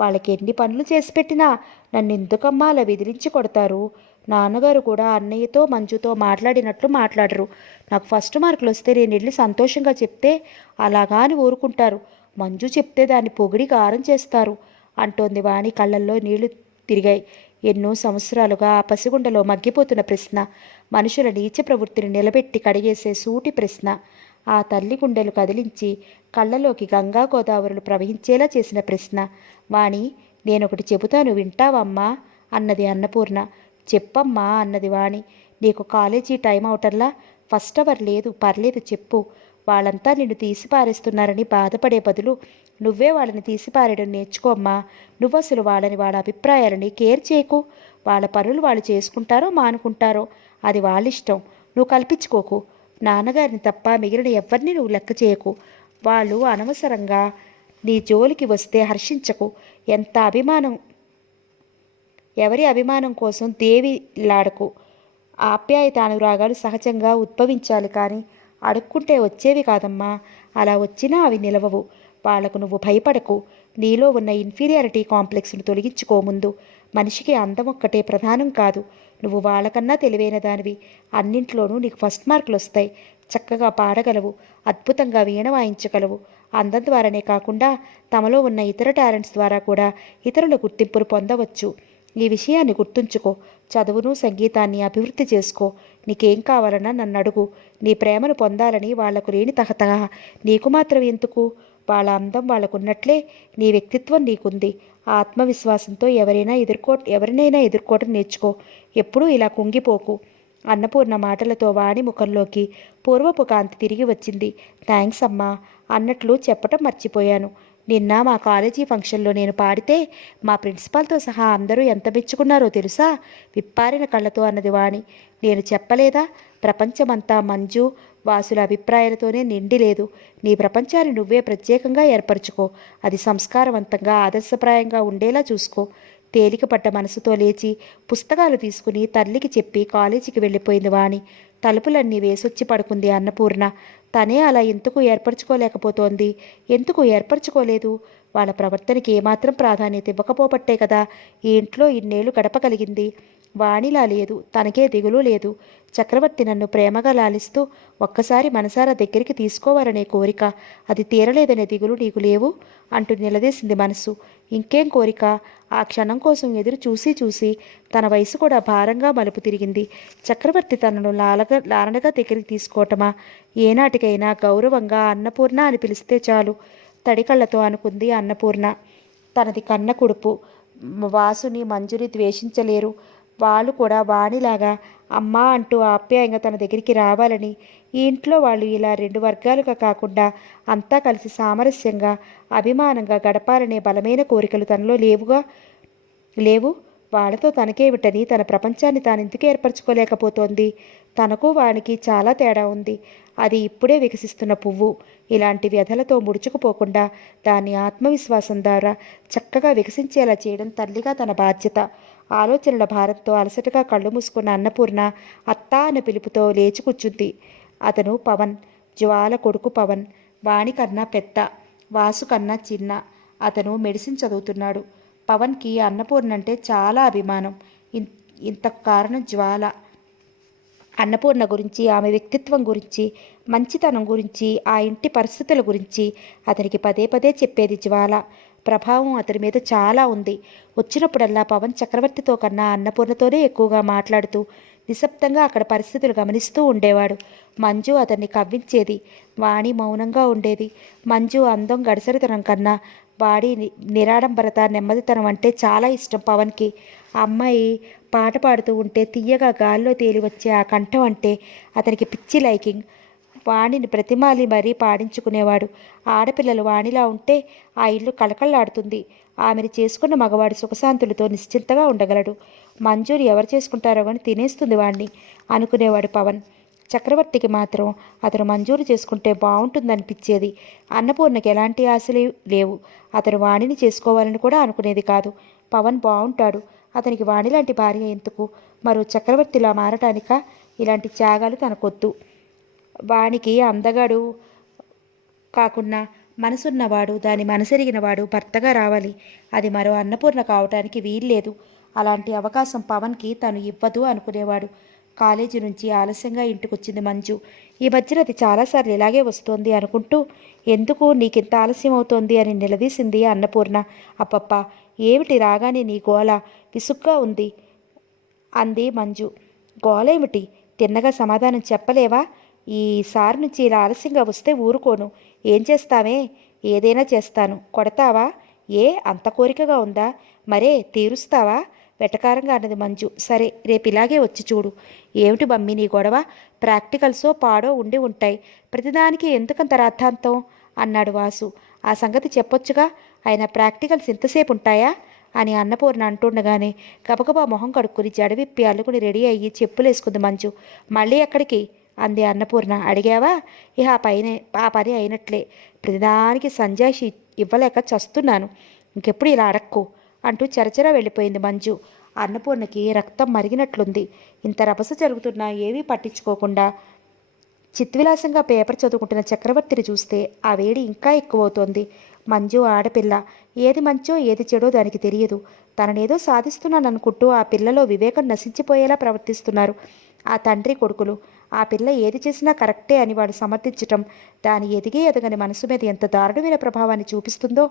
వాళ్ళకి ఎన్ని పనులు చేసి పెట్టినా నన్ను ఎందుకమ్మా అలా బెదిరించి కొడతారు? నాన్నగారు కూడా అన్నయ్యతో మంజుతో మాట్లాడినట్లు మాట్లాడరు. నాకు ఫస్ట్ మార్కులు వస్తే నేను వెళ్ళి సంతోషంగా చెప్తే అలాగా అని ఊరుకుంటారు. మంజు చెప్తే దాన్ని పొగిడి గారం చేస్తారు అంటోంది వాణి. కళ్ళల్లో నీళ్లు తిరిగాయి. ఎన్నో సంవత్సరాలుగా ఆ పసిగుండలో మగ్గిపోతున్న ప్రశ్న, మనుషుల నీచ ప్రవృత్తిని నిలబెట్టి కడిగేసే సూటి ప్రశ్న. ఆ తల్లి గుండెలు కదిలించి కళ్ళలోకి గంగా గోదావరులు ప్రవహించేలా చేసిన ప్రశ్న. వాణి, నేనొకటి చెబుతాను, వింటావమ్మా అన్నది అన్నపూర్ణ. చెప్పమ్మా అన్నది వాణి. నీకు కాలేజీ టైం అవటంలా ఫస్ట్ అవర్ లేదు, పర్లేదు చెప్పు. వాళ్ళంతా నిన్ను తీసిపారేస్తున్నారని బాధపడే బదులు నువ్వే వాళ్ళని తీసిపారేయడం నేర్చుకోమ్మా. నువ్వు అసలు వాళ్ళ అభిప్రాయాలని కేర్ చేయకు. వాళ్ళ పనులు వాళ్ళు చేసుకుంటారో మానుకుంటారో అది వాళ్ళిష్టం. నువ్వు కల్పించుకోకు. నాన్నగారిని తప్ప మిగిలిన ఎవరిని నువ్వు లెక్క చేయకు. వాళ్ళు అనవసరంగా నీ జోలికి వస్తే హర్షించకు. ఎంత అభిమానం, ఎవరి అభిమానం కోసం దేవిలాడకు. ఆప్యాయత, అనురాగాలు సహజంగా ఉద్భవించాలి, కానీ అడుక్కుంటే వచ్చేవి కాదమ్మా. అలా వచ్చినా అవి నిలవవు. వాళ్లకు నువ్వు భయపడకు. నీలో ఉన్న ఇన్ఫీరియారిటీ కాంప్లెక్స్ను తొలగించుకో. ముందు మనిషికి అందం ఒక్కటే ప్రధానం కాదు. నువ్వు వాళ్ళకన్నా తెలివైన దానివి. అన్నింట్లోనూ నీకు ఫస్ట్ మార్కులు వస్తాయి. చక్కగా పాడగలవు, అద్భుతంగా వీణ వాయించగలవు. అందం ద్వారానే కాకుండా తమలో ఉన్న ఇతర టాలెంట్స్ ద్వారా కూడా ఇతరుల గుర్తింపును పొందవచ్చు. ఈ విషయాన్ని గుర్తుంచుకో. చదువును సంగీతాన్ని అభివృద్ధి చేసుకో. నీకేం కావాలన్నా నన్ను అడుగు. నీ ప్రేమను పొందాలని వాళ్లకు లేని తహతహ నీకు మాత్రం ఎందుకు? వాళ్ళ అందం వాళ్ళకున్నట్లే నీ వ్యక్తిత్వం నీకుంది. ఆ ఆత్మవిశ్వాసంతో ఎవరినైనా ఎదుర్కోవటం నేర్చుకో. ఎప్పుడూ ఇలా కుంగిపోకు. అన్నపూర్ణ మాటలతో వాణి ముఖంలోకి పూర్వపు కాంతి తిరిగి వచ్చింది. థ్యాంక్స్ అమ్మా అన్నట్లు చెప్పటం మర్చిపోయాను. నిన్న మా కాలేజీ ఫంక్షన్లో నేను పాడితే మా ప్రిన్సిపాల్తో సహా అందరూ ఎంత మెచ్చుకున్నారో తెలుసా? విప్పారిన కళ్ళతో అన్నది వాణి. నేను చెప్పలేదా? ప్రపంచమంతా మంజు వాసుల అభిప్రాయాలతోనే నిండి లేదు. నీ ప్రపంచాన్ని నువ్వే ప్రత్యేకంగా ఏర్పరచుకో. అది సంస్కారవంతంగా ఆదర్శప్రాయంగా ఉండేలా చూసుకో. తేలికపడ్డ మనసుతో లేచి పుస్తకాలు తీసుకుని తల్లికి చెప్పి కాలేజీకి వెళ్ళిపోయింది వాణి. తలుపులన్నీ వేసొచ్చి పడుకుంది అన్నపూర్ణ. తనే అలా ఎందుకు ఏర్పరచుకోలేకపోతోంది? ఎందుకు ఏర్పరచుకోలేదు? వాళ్ళ ప్రవర్తనకి ఏమాత్రం ప్రాధాన్యత ఇవ్వకపోబట్టే కదా ఈ ఇంట్లో ఇన్నేళ్లు గడపగలిగింది. వాణిలా లేదు. తనకే దిగులు లేదు. చక్రవర్తి నన్ను ప్రేమగా లాలిస్తూ ఒక్కసారి మనసారా దగ్గరికి తీసుకోవాలనే కోరిక, అది తీరలేదనే దిగులు నీకు లేవు అంటూ నిలదీసింది మనసు. ఇంకేం కోరిక? ఆ క్షణం కోసం ఎదురు చూసి చూసి తన వయసు కూడా భారంగా మలుపు తిరిగింది. చక్రవర్తి తనను లాలనగా దగ్గరికి తీసుకోవటమా? ఏనాటికైనా గౌరవంగా అన్నపూర్ణ అని పిలిస్తే చాలు. తడికళ్లతో అనుకుంది అన్నపూర్ణ. తనది కన్న కుడుపు. వాసుని మంజుని ద్వేషించలేరు. వాళ్ళు కూడా వాణిలాగా అమ్మా అంటూ ఆప్యాయంగా తన దగ్గరికి రావాలని, ఈ ఇంట్లో వాళ్ళు ఇలా రెండు వర్గాలుగా కాకుండా అంతా కలిసి సామరస్యంగా అభిమానంగా గడపాలనే బలమైన కోరికలు తనలో లేవు. వాళ్ళతో తనకేమిటని తన ప్రపంచాన్ని తానెందుకు ఏర్పరచుకోలేకపోతోంది? తనకు వానికి చాలా తేడా ఉంది. అది ఇప్పుడే వికసిస్తున్న పువ్వు. ఇలాంటి వ్యధలతో ముడుచుకుపోకుండా దాన్ని ఆత్మవిశ్వాసం ద్వారా చక్కగా వికసించేలా చేయడం తల్లిగా తన బాధ్యత. ఆలోచనల భారంతో అలసటగా కళ్ళు మూసుకున్న అన్నపూర్ణ అత్తా అన్న పిలుపుతో లేచి కూర్చుంది. అతను పవన్. జ్వాల కొడుకు పవన్. వాణి కన్నా పెద్ద, వాసు కన్నా చిన్న. అతను మెడిసిన్ చదువుతున్నాడు. పవన్కి అన్నపూర్ణ అంటే చాలా అభిమానం. ఇంతకు కారణం జ్వాల. అన్నపూర్ణ గురించి, ఆమె వ్యక్తిత్వం గురించి, మంచితనం గురించి, ఆ ఇంటి పరిస్థితుల గురించి అతనికి పదే పదే చెప్పేది జ్వాల. ప్రభావం అతని మీద చాలా ఉంది. వచ్చినప్పుడల్లా పవన్ చక్రవర్తితో కన్నా అన్నపూర్ణతోనే ఎక్కువగా మాట్లాడుతూ నిశ్శబ్దంగా అక్కడ పరిస్థితులు గమనిస్తూ ఉండేవాడు. మంజు అతన్ని కవ్వించేది. వాణి మౌనంగా ఉండేది. మంజు అందం గడసరితనం కన్నా వాడి నిరాడంబరత, నెమ్మదితనం అంటే చాలా ఇష్టం పవన్కి. ఆ అమ్మాయి పాట పాడుతూ ఉంటే తీయగా గాల్లో తేలి వచ్చే ఆ కంఠం అంటే అతనికి పిచ్చి లైకింగ్. వాణిని ప్రతిమాలి మరీ పాడించుకునేవాడు. ఆడపిల్లలు వాణిలా ఉంటే ఆ ఇల్లు కళకళలాడుతుంది. ఆమెను చేసుకున్న మగవాడు సుఖశాంతులతో నిశ్చింతగా ఉండగలడు. మంజూరి ఎవరు చేసుకుంటారో కానీ తినేస్తుంది వాణ్ణి అనుకునేవాడు పవన్. చక్రవర్తికి మాత్రం అతను మంజూరు చేసుకుంటే బాగుంటుందనిపించేది. అన్నపూర్ణకి ఎలాంటి ఆశలు లేవు. అతను వాణిని చేసుకోవాలని కూడా అనుకునేది కాదు. పవన్ బాగుంటాడు. అతనికి వాణిలాంటి భార్య ఎందుకు? మరో చక్రవర్తిలా మారటానిక? ఇలాంటి త్యాగాలు తనకొద్దు. వానికి అందగాడు కాకున్నా మనసున్నవాడు, దాని మనసెరిగినవాడు భర్తగా రావాలి. అది మరో అన్నపూర్ణ కావటానికి వీల్లేదు. అలాంటి అవకాశం పవన్కి తను ఇవ్వదు అనుకునేవాడు. కాలేజీ నుంచి ఆలస్యంగా ఇంటికొచ్చింది మంజు. ఈ మధ్యన అది చాలాసార్లు ఇలాగే వస్తోంది అనుకుంటూ, ఎందుకు నీకింత ఆలస్యం అవుతోంది అని నిలదీసింది అన్నపూర్ణ. అప్పప్ప ఏమిటి రాగానే నీ గోల? విసుగ్గా ఉంది అంది మంజు. గోలేమిటి? తిన్నగా సమాధానం చెప్పలేవా? ఈసారి నుంచి ఇలా ఆలస్యంగా వస్తే ఊరుకోను. ఏం చేస్తావే? ఏదైనా చేస్తాను. కొడతావా? అంత కోరికగా ఉందా? మరే తీరుస్తావా? వెటకారంగా అన్నది మంజు. సరే, రేపు ఇలాగే వచ్చి చూడు. ఏమిటి మమ్మీ నీ గొడవ? ప్రాక్టికల్సో పాడో ఉండి ఉంటాయి. ప్రతిదానికి ఎందుకంత రాద్ధాంతం అన్నాడు వాసు. ఆ సంగతి చెప్పొచ్చుగా. ఆయన ప్రాక్టికల్స్ ఇంతసేపు ఉంటాయా అని అన్నపూర్ణ అంటుండగానే గబగబా మొహం కడుక్కుని జడవిప్పి అల్లుకుని రెడీ అయ్యి చెప్పులేసుకుంది మంజు. మళ్ళీ ఎక్కడికి అంది అన్నపూర్ణ. అడిగావా? ఇహ ఆ పని అయినట్లే. ప్రతిదానికి సంజాయిషి ఇవ్వలేక చస్తున్నాను. ఇంకెప్పుడు ఇలా అడక్కు అంటూ చరచర వెళ్ళిపోయింది మంజు. అన్నపూర్ణకి రక్తం మరిగినట్లుంది. ఇంత రభస జరుగుతున్నా ఏమీ పట్టించుకోకుండా చిత్విలాసంగా పేపర్ చదువుకుంటున్న చక్రవర్తిని చూస్తే ఆ వేడి ఇంకా ఎక్కువవుతోంది. మంజు ఆడపిల్ల. ఏది మంచో ఏది చెడో దానికి తెలియదు. తననేదో సాధిస్తున్నాననుకుంటూ ఆ పిల్లలో వివేకం నశించిపోయేలా ప్రవర్తిస్తున్నారు ఆ తండ్రి కొడుకులు. ఆ పిల్ల ఏది చేసినా కరెక్టే అని వాడు సమర్థించటం దాని ఎదగని మనసు మీద ఎంత దారుణమైన ప్రభావాన్ని చూపిస్తుందో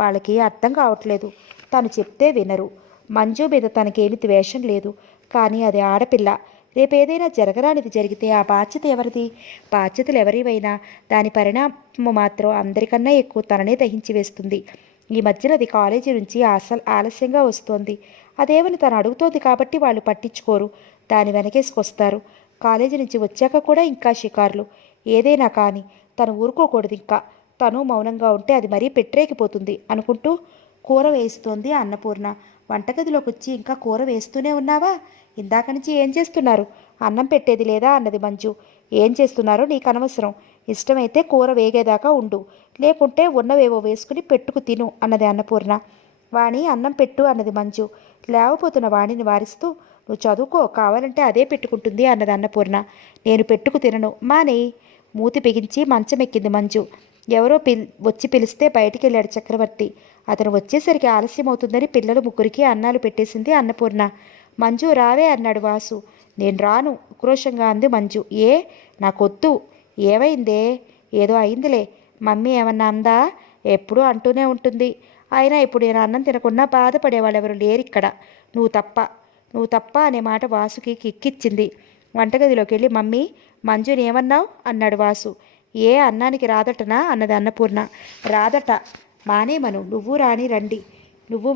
వాళ్ళకి అర్థం కావట్లేదు. తను చెప్తే వినరు. మంజు మీద తనకేమి ద్వేషం లేదు, కానీ అది ఆడపిల్ల. రేపేదైనా జరగరానిది జరిగితే ఆ బాధ్యత ఎవరిది? బాధ్యతలు ఎవరివైనా దాని పరిణామం మాత్రం అందరికన్నా ఎక్కువ తననే దహించి వేస్తుంది. ఈ మధ్యన అది కాలేజీ నుంచి ఆలస్యంగా వస్తోంది. అదేమని తను అడుగుతోంది కాబట్టి వాళ్ళు పట్టించుకోరు, దాని వెనకేసుకొస్తారు. కాలేజీ నుంచి వచ్చాక కూడా ఇంకా షికార్లు. ఏదైనా కానీ తను ఊరుకోకూడదు. ఇంకా తను మౌనంగా ఉంటే అది మరీ పెట్టరేకిపోతుంది అనుకుంటూ కూర వేస్తోంది అన్నపూర్ణ. వంటగదిలోకి వచ్చి ఇంకా కూర వేస్తూనే ఉన్నావా? ఇందాక నుంచి ఏం చేస్తున్నారు? అన్నం పెట్టేది లేదా అన్నది మంజు. ఏం చేస్తున్నారో నీకు అనవసరం. ఇష్టమైతే కూర వేగేదాకా ఉండు, లేకుంటే ఉన్నవేవో వేసుకుని పెట్టుకు తిను అన్నది అన్నపూర్ణ. వాణి అన్నం పెట్టు అన్నది మంజు. లేవపోతున్న వాణిని వారిస్తూ నువ్వు చదువుకో, కావాలంటే అదే పెట్టుకుంటుంది అన్నది అన్నపూర్ణ. నేను పెట్టుకు తినను, మానే. మూతి బిగించి మంచమెక్కింది మంజు. ఎవరో వచ్చి పిలిస్తే బయటికి వెళ్ళాడు చక్రవర్తి. అతను వచ్చేసరికి ఆలస్యం అవుతుందని పిల్లలు ముగ్గురికి అన్నాలు పెట్టేసింది అన్నపూర్ణ. మంజు రావే అన్నాడు వాసు. నేను రాను, ఉక్రోషంగా అంది మంజు. ఏ? నాకొద్దు. ఏమైందే? ఏదో అయిందిలే. మమ్మీ ఏమన్నా అందా? ఎప్పుడూ అంటూనే ఉంటుంది. అయినా ఇప్పుడు నేను అన్నం తినకుండా బాధపడేవాళ్ళు ఎవరు లేరిక్కడ, నువ్వు తప్ప అనే మాట వాసుకి కిక్కిచ్చింది. వంటగదిలోకి వెళ్ళి మమ్మీ మంజుని ఏమన్నావు అన్నాడు వాసు. ఏ అన్నానికి రాదటనా అన్నది అన్నపూర్ణ. రాదట, మానేమను. నువ్వు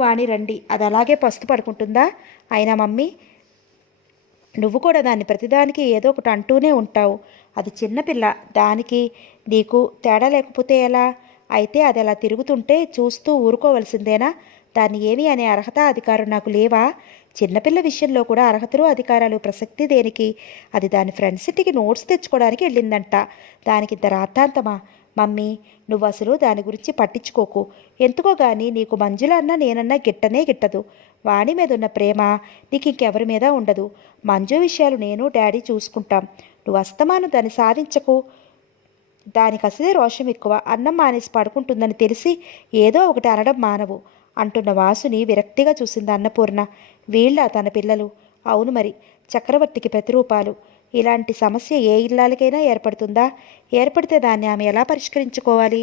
వాణి రండి, అది అలాగే పస్తు పడుకుంటుందా? అయినా మమ్మీ, నువ్వు కూడా దాన్ని ప్రతిదానికి ఏదో ఒకటి అంటూనే ఉంటావు. అది చిన్నపిల్ల, దానికి నీకు తేడా లేకపోతే ఎలా? అయితే అది అలా తిరుగుతుంటే చూస్తూ ఊరుకోవలసిందేనా? దాన్ని ఏమీ అనే అర్హత అధికారం నాకు లేవా? చిన్నపిల్ల విషయంలో కూడా అర్హతలు అధికారాలు ప్రసక్తి దేనికి? అది దాని ఫ్రెండ్స్ ఇంటికి నోట్స్ తెచ్చుకోవడానికి వెళ్ళిందంట. దానికింత రాద్ధాంతమా? మమ్మీ, నువ్వు అసలు దాని గురించి పట్టించుకోకు. ఎందుకో గాని నీకు మంజులన్నా నేనన్నా గిట్టనే గిట్టదు. వాణి మీద ఉన్న ప్రేమ నీకు ఇంకెవరి మీద ఉండదు. మంజు విషయాలు నేను డాడీ చూసుకుంటాం. నువ్వు అస్తమాను దాన్ని సాధించకు. దానికి అసలే రోషం ఎక్కువ. అన్నం మానేసి పడుకుంటుందని తెలిసి ఏదో ఒకటి అనడం మానవు అంటున్న వాసుని విరక్తిగా చూసింది అన్నపూర్ణ. వీళ్ళ తన పిల్లలు? అవును మరి, చక్రవర్తికి ప్రతిరూపాలు. ఇలాంటి సమస్య ఏ ఇల్లాలకైనా ఏర్పడుతుందా? ఏర్పడితే దాన్ని ఆమె ఎలా పరిష్కరించుకోవాలి?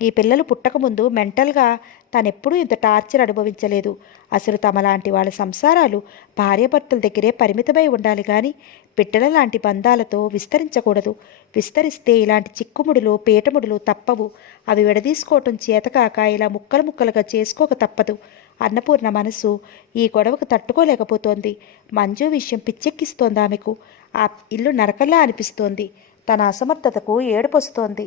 ఈ పిల్లలు పుట్టకముందు మెంటల్గా తనెప్పుడూ ఇంత టార్చర్ అనుభవించలేదు. అసలు తమలాంటి వాళ్ళ సంసారాలు భార్యాభర్తల దగ్గరే పరిమితమై ఉండాలి కానీ బిడ్డల లాంటి బంధాలతో విస్తరించకూడదు. విస్తరిస్తే ఇలాంటి చిక్కుముడులు పీటముడులు తప్పవు. అవి విడదీసుకోవటం చేతకాక ఇలా ముక్కలు ముక్కలుగా చేసుకోక తప్పదు. అన్నపూర్ణ మనసు ఈ గొడవకు తట్టుకోలేకపోతోంది. మంజు విషయం పిచ్చెక్కిస్తోంది ఆమెకు. ఆ ఇల్లు నరకల్లా అనిపిస్తోంది. తన అసమర్థతకు ఏడుపొస్తోంది.